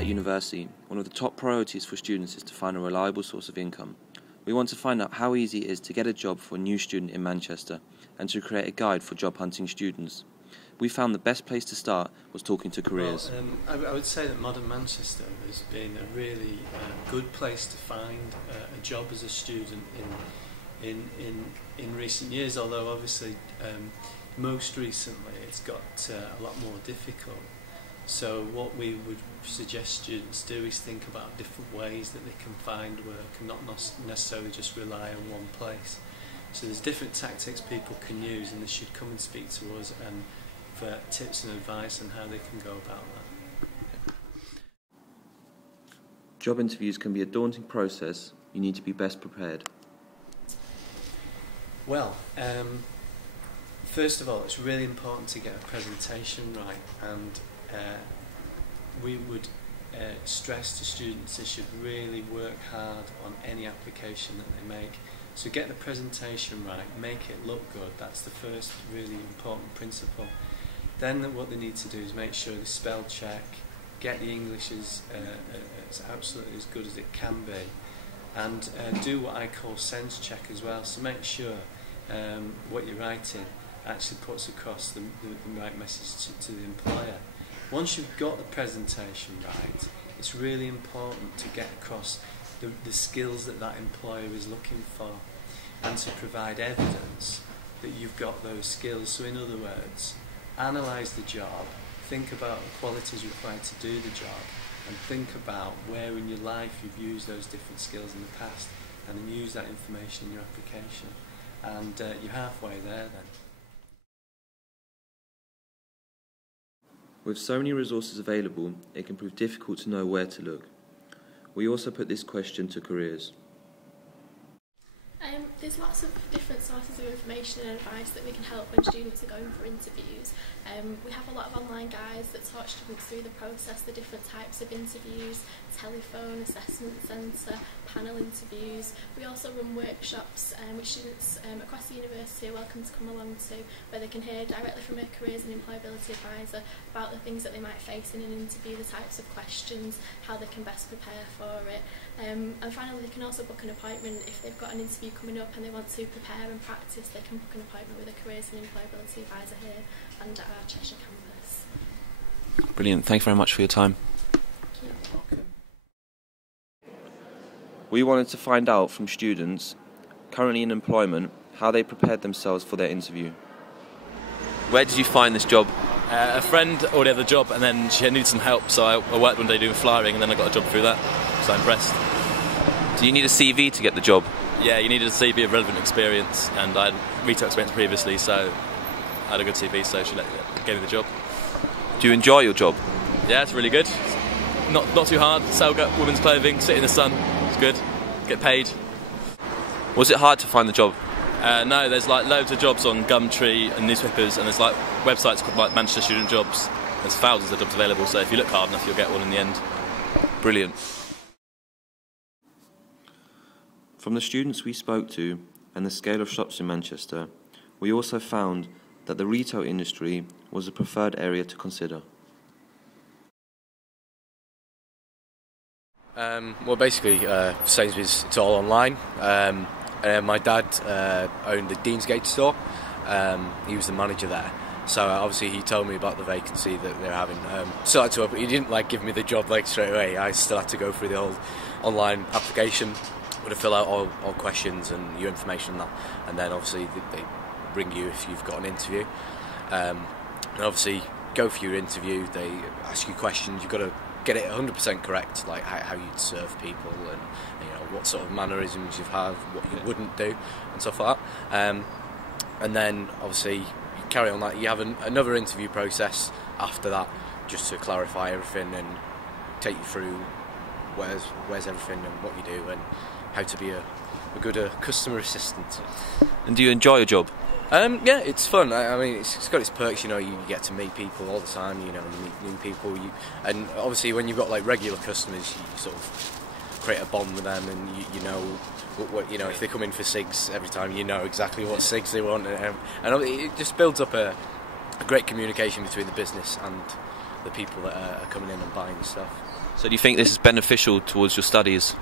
at university, one of the top priorities for students is to find a reliable source of income. We want to find out how easy it is to get a job for a new student in Manchester and to create a guide for job hunting students. We found the best place to start was talking to careers. Well, I would say that Modern Manchester has been a really good place to find a job as a student in recent years, although obviously most recently it's got a lot more difficult. So what we would suggest students do is think about different ways that they can find work and not necessarily just rely on one place. So there's different tactics people can use, and they should come and speak to us and for tips and advice on how they can go about that. Job interviews can be a daunting process. You need to be best prepared. Well, first of all, it's really important to get a presentation right, and we would stress to students they should really work hard on any application that they make. So get the presentation right, make it look good. That's the first really important principle. Then what they need to do is make sure they spell check, get the English as absolutely as good as it can be, and do what I call sense check as well. So make sure what you're writing actually puts across the right message to the employer. Once you've got the presentation right, it's really important to get across the skills that employer is looking for, and to provide evidence that you've got those skills. So in other words, analyse the job, think about the qualities required to do the job, and think about where in your life you've used those different skills in the past, and then use that information in your application. And you're halfway there then. With so many resources available, it can prove difficult to know where to look. We also put this question to careers. There's lots of different sources of information and advice that we can help when students are going for interviews. We have a lot of online guides that talk students through the process, the different types of interviews, telephone, assessment centre, panel interviews. We also run workshops which students across the university are welcome to come along to, where they can hear directly from a careers and employability advisor about the things that they might face in an interview, the types of questions, how they can best prepare for it. And finally, they can also book an appointment if they've got an interview coming up and they want to prepare and practice. They can book an appointment with a careers and employability advisor here and at our Cheshire campus. Brilliant. Thank you very much for your time. You're welcome. We wanted to find out from students currently in employment how they prepared themselves for their interview. Where did you find this job? A friend already had the job, and then she needed some help, so I worked one day doing flyering, and then I got a job through that. So I'm impressed. Do you need a CV to get the job? Yeah, you needed a CV of relevant experience, and I had retail experience previously, so I had a good CV, so she gave me the job. Do you enjoy your job? Yeah, it's really good. Not too hard. Sell women's clothing, sit in the sun. It's good. Get paid. Was it hard to find the job? No, there's like loads of jobs on Gumtree and newspapers, and there's like websites called like Manchester Student Jobs. There's thousands of jobs available, so if you look hard enough, you'll get one in the end. Brilliant. From the students we spoke to and the scale of shops in Manchester, we also found that the retail industry was a preferred area to consider. Well, basically, Sainsbury's, it's all online. My dad owned the Deansgate store. He was the manager there. So obviously he told me about the vacancy that they're having. So I had to open. He didn't give me the job straight away. I still had to go through the whole online application, to fill out all questions and your information and that. And then obviously they ring you if you've got an interview. And obviously go for your interview. They ask you questions. You've got to get it 100% correct, like how you'd serve people and what sort of mannerisms you've had, what you wouldn't do, and stuff like that. And then obviously you carry on that. You have another interview process after that, just to clarify everything and take you through where's everything and what you do and how to be a good customer assistant. And do you enjoy your job? Yeah, it's fun. I mean, it's got its perks. You get to meet people all the time. You meet new people. And obviously, when you've got regular customers, you sort of create a bond with them, and you know what if they come in for cigs every time, you know exactly what cigs they want, and it just builds up a great communication between the business and the people that are coming in and buying the stuff. So do you think this is beneficial towards your studies?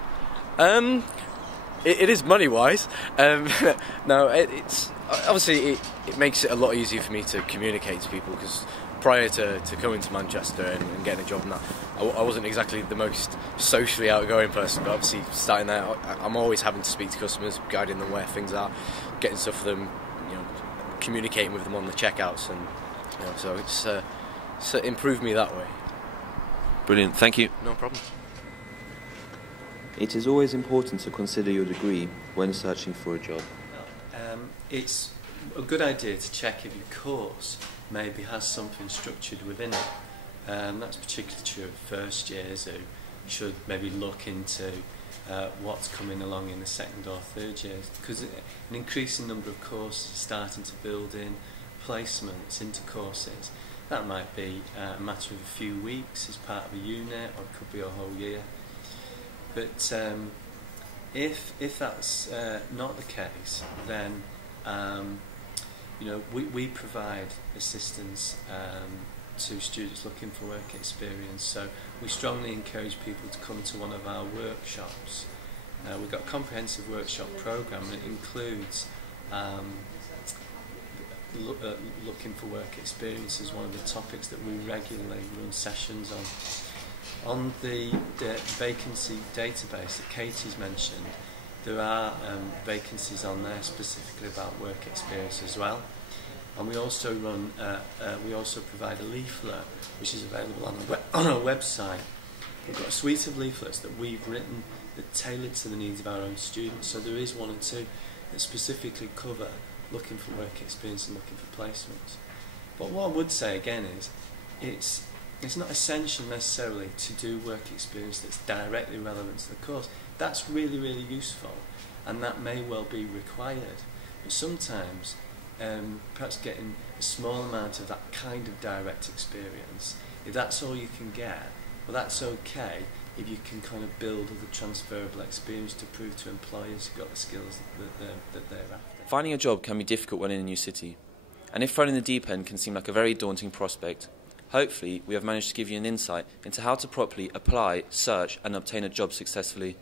It is money-wise. No, it's obviously it makes it a lot easier for me to communicate to people, because prior to coming to Manchester and getting a job and that, I wasn't exactly the most socially outgoing person, but obviously starting there, I'm always having to speak to customers, guiding them where things are, getting stuff for them, communicating with them on the checkouts, and so it's improved me that way. Brilliant, thank you. No problem. It is always important to consider your degree when searching for a job. It's a good idea to check if your course maybe has something structured within it. That's particularly true of first years, who should maybe look into what's coming along in the second or third years, because an increasing number of courses are starting to build in placements into courses. That might be a matter of a few weeks as part of a unit, or it could be a whole year. But if that's not the case, then we provide assistance to students looking for work experience. So we strongly encourage people to come to one of our workshops. We've got a comprehensive workshop programme that includes looking for work experience as one of the topics that we regularly run sessions on. On the vacancy database that Katie's mentioned, there are vacancies on there specifically about work experience as well. And we also run, we also provide a leaflet which is available on our website. We've got a suite of leaflets that we've written that are tailored to the needs of our own students. So there is one or two that specifically cover looking for work experience and looking for placements. But what I would say again is, it's not essential necessarily to do work experience that's directly relevant to the course. That's really, really useful, and that may well be required. But sometimes, perhaps getting a small amount of that kind of direct experience, if that's all you can get, well, that's okay if you can kind of build other transferable experience to prove to employers you've got the skills that they're after. Finding a job can be difficult when in a new city, and if thrown in the deep end can seem like a very daunting prospect. Hopefully, we have managed to give you an insight into how to properly apply, search and obtain a job successfully.